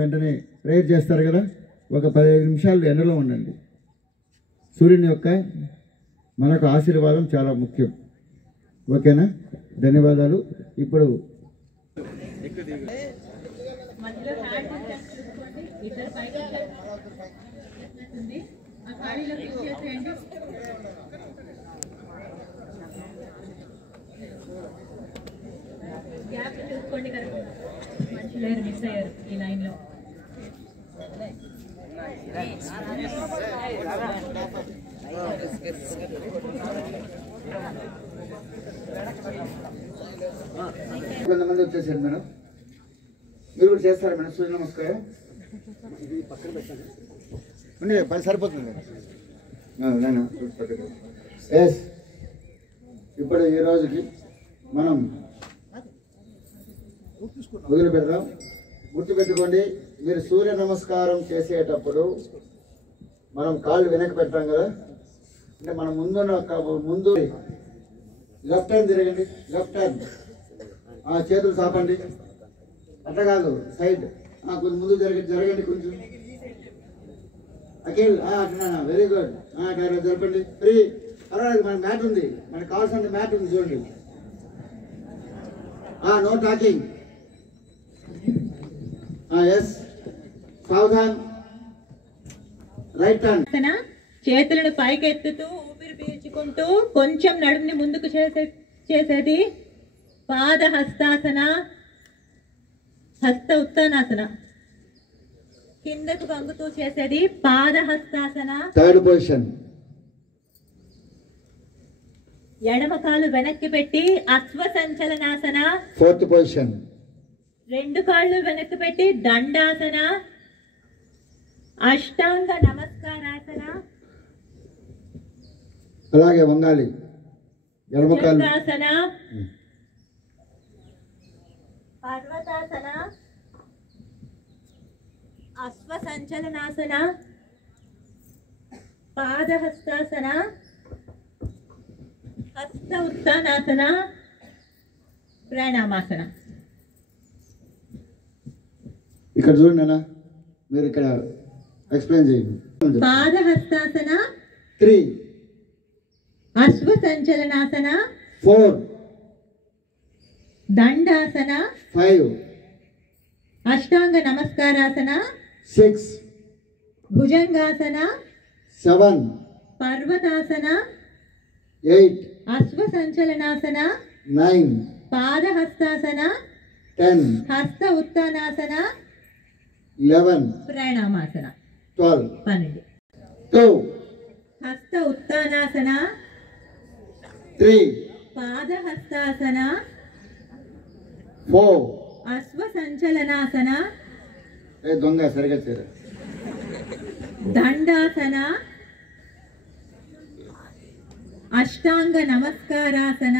వెంటనే ప్రేయర్ చేస్తారు కదా, ఒక 15 నిమిషాలు ఎండలో ఉండండి. సూర్యుని యొక్క మనకు ఆశీర్వాదం చాలా ముఖ్యం. ఓకేనా? ధన్యవాదాలు. ఇప్పుడు మిస్ అయ్యారు ఈ లైన్ లో. కొంతమంది వచ్చేసారు మేడం, మీరు కూడా చేస్తారా మేడం? సూర్య నమస్కారం పని సరిపోతుంది కదా. ఎస్, ఇప్పుడు ఈ రోజుకి మనం మొదలు పెడదాం. గుర్తుపెట్టుకోండి, మీరు సూర్య నమస్కారం చేసేటప్పుడు మనం కాళ్ళు వెనక్కి పెడతాం కదా, అంటే మనం ముందు లెఫ్ట్ హ్యాండ్ తిరగండి, లెఫ్ట్ హ్యాండ్ చేతులు చాపండి, అట్లా కాదు సైడ్ కొంచెం ముందు జరగండి కొంచెం. అఖిల్ అట్లా, వెరీ గుడ్. అట్లా జరపండి. ఫ్రీ, పర్వాలేదు, మన మ్యాట్ ఉంది, మనకు కావాల్సిన మ్యాట్ ఉంది చూడండి. No talking. ఎస్, సావధాన్. Right hand. చేతులను పైకెత్తుతూ ఊపిరి పీల్చుకుంటూ కొంచెం నడుముని ముందుకు చేసేది పాద హస్తాసన, హస్త ఉత్తానాసన. కిందకు వంగుతూ చేసేది పాద హస్తాసన, థర్డ్ పొజిషన్. ఎడమ కాలు వెనక్కి పెట్టి అశ్వ సంచలనాసన, ఫోర్త్ పొజిషన్. రెండు కాళ్ళు వెనక్కి పెట్టి దండాసన, అష్టాంగ నమస్కారాసన, అలాగే వంగాలి, ఎడమ కాలు, పర్వతాసన, అశ్వ సంచలనాసన, పాదహస్తాసన, హస్త ఉత్తానాసన, ప్రాణామాసన. ఇక్కడ చూడండి అన్న, మీరు ఇక్కడ ఎక్స్ప్లెయిన్ చేయండి. పాదహస్తాసన 3, అశ్వ సంచలనాసన 4, దండాసన 5, అష్టాంగ నమస్కారాసన 6, భుజంగాసన 7, పర్వతాసన 8, అశ్వ సంచలనాసన 9, పాదహస్తాసన 10, హస్త ఉత్తానాసన 11, ప్రాణామాసన 12, 12. 2, హస్త ఉత్తానాసన 3, పాదహస్తాసన 4. అశ్వ సంచలనాసన దొంగ సరిగా చేరు. దండాసన అష్టాంగ నమస్కారాసన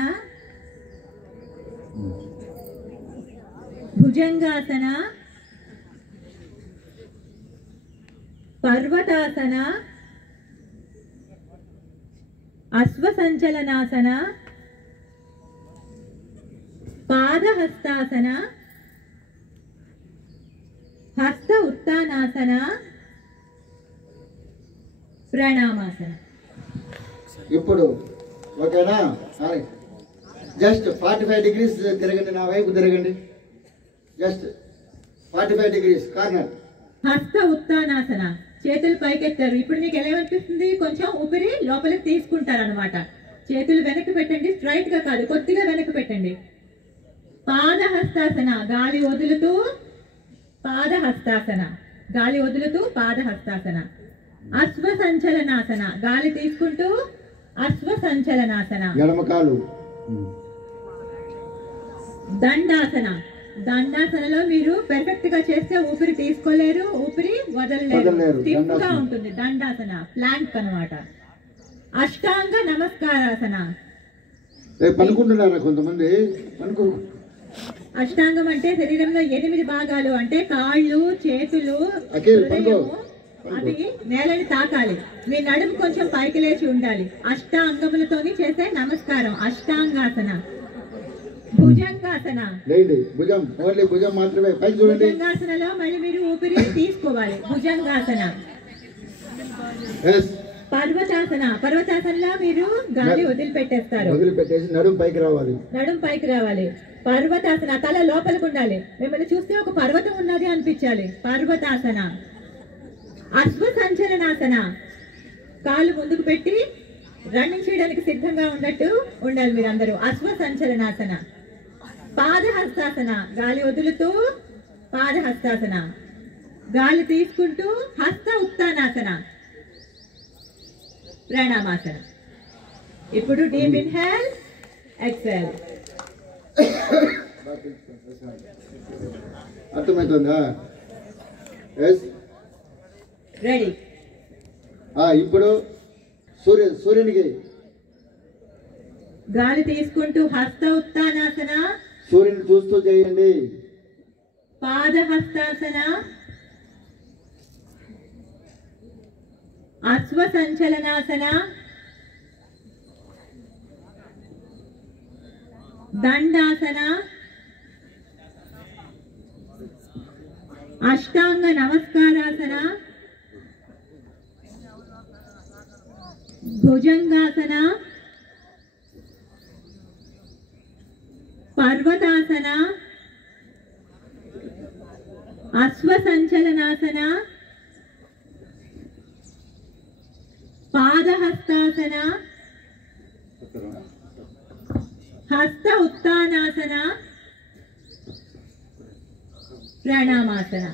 భుజంగాసన పర్వతాసన అశ్వ సంచలనాసన పాదహస్తాసన హస్త ఉత్తానాసన ప్రణామాసన. ఇప్పుడు ఓకేనా? జస్ట్ 45 degrees తిరగండి, నా వైపు తిరగండి. Just 45 degrees corner. హస్త ఉత్తానాసన, చేతులు పైకెత్తారు. ఇప్పుడు మీకు ఎలా అనిపిస్తుంది? కొంచెం ఊపిరి లోపలికి తీసుకుంటారు అనమాట. చేతులు వెనక్కి పెట్టండి, స్ట్రైట్ గా కాదు, కొద్దిగా వెనక్కి పెట్టండి. పాదహస్తాసన, గాలి వదులుతూ పాదహస్తాసన, గాలి వదులుతూ పాదహస్తాసన. అశ్వ సంచలనాసన, గాలి తీసుకుంటూ అశ్వ సంచలనాసన. ఎడమకాలు. దండాసన, దండాసనలో మీరు పెర్ఫెక్ట్ గా చేస్తే ఊపిరి తీసుకోలేరు, ఊపిరి వదలలేరు, స్టిఫ్ గా ఉంటుంది. దండాసన ప్లాంక్ అన్నమాట. అష్టాంగ నమస్కారాసన. పనుకుంటున్నారా కొంతమంది? అష్టాంగం అంటే శరీరంలో 8 భాగాలు, అంటే కాళ్ళు, చేతులు, అవి నేలని తాకాలి. మీ నడుము కొంచెం పైకి లేచి ఉండాలి. అష్టాంగములతోని చేసే నమస్కారం అష్టాంగాసన. భుజంగాసన. లేండి భుజం, ఓన్లీ భుజం మాత్రమే. పైకి చూడండి. భుజంగాసనలో మళ్ళీ మీరు ఊపిరి తీసుకోవాలి. భుజంగాసన. పర్వతాసన. పర్వతాసనలో మీరు గాలి వదిలిపెట్టేస్తారు. వదిలిపెట్టేసి నడుం పైకి రావాలి. నడుం పైకి రావాలి. పర్వతాసన. తల లోపలికి ఉండాలి. మిమ్మల్ని చూస్తే ఒక పర్వతం ఉన్నది అనిపించాలి. పర్వతాసన. అశ్వ సంచలనాసన. కాళ్ళు ముందుకు పెట్టి రన్నింగ్ చేయడానికి సిద్ధంగా ఉన్నట్టు ఉండాలి మీరందరూ. అశ్వ సంచలనాసన. పాదహస్తాసన. గాలి వదులుతూ పాదహస్తాసన. గాలి తీసుకుంటూ హస్త ఉత్తానాసన. ప్రాణామాసన. ఇప్పుడు డీప్ ఇన్హేల్, ఎక్సేల్. అర్థమవుతుందా? రెడీ. ఇప్పుడు సూర్యునికి గాలి తీసుకుంటూ హస్త ఉత్తానాసన. సూర్యుని చూస్తూ చేయండి. పాదహస్తాసన. అశ్వ సంచలనాసన. దండాసన. అష్టాంగ నమస్కారాసన. భుజంగాసన. పర్వతాసన. అశ్వ సంచలనాసన. పాదహస్తాసన. హస్త ఉత్తానాసన. ప్రణామాసన.